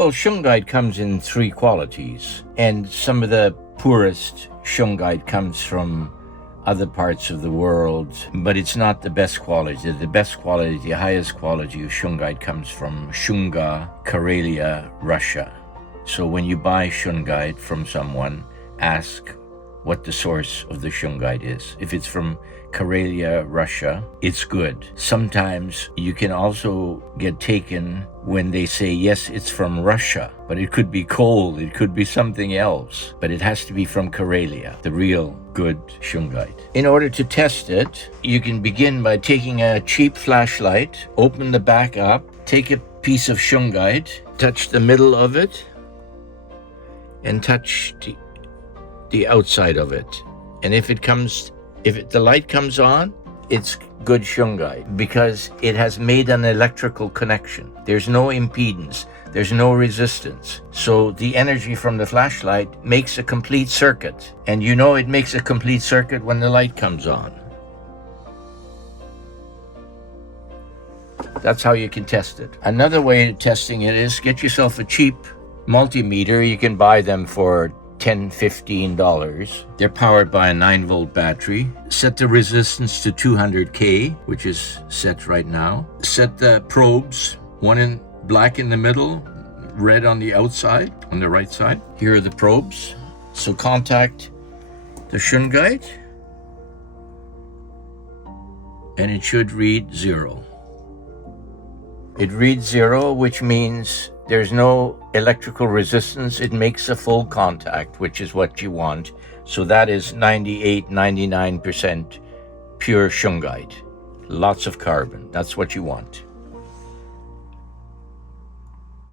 Well, Shungite comes in three qualities, and some of the poorest Shungite comes from other parts of the world, but it's not the best quality. The best quality, the highest quality of Shungite comes from Shunga, Karelia, Russia. So when you buy Shungite from someone, ask what the source of the Shungite is. If it's from Karelia, Russia, it's good. Sometimes you can also get taken when they say, yes, it's from Russia, but it could be coal, it could be something else, but it has to be from Karelia, the real good Shungite. In order to test it, you can begin by taking a cheap flashlight, open the back up, take a piece of Shungite, touch the middle of it, and touch the outside of it. And if the light comes on, it's good Shungite because it has made an electrical connection. There's no impedance, there's no resistance. So the energy from the flashlight makes a complete circuit. And you know it makes a complete circuit when the light comes on. That's how you can test it. Another way of testing it is get yourself a cheap multimeter. You can buy them for $10, $15. They're powered by a 9-volt battery. Set the resistance to 200K, which is set right now. Set the probes, one in black in the middle, red on the outside, on the right side. Here are the probes. So contact the Shungite, and it should read 0. It reads 0, which means there's no electrical resistance. It makes a full contact, which is what you want. So that is 98, 99% pure Shungite. Lots of carbon. That's what you want.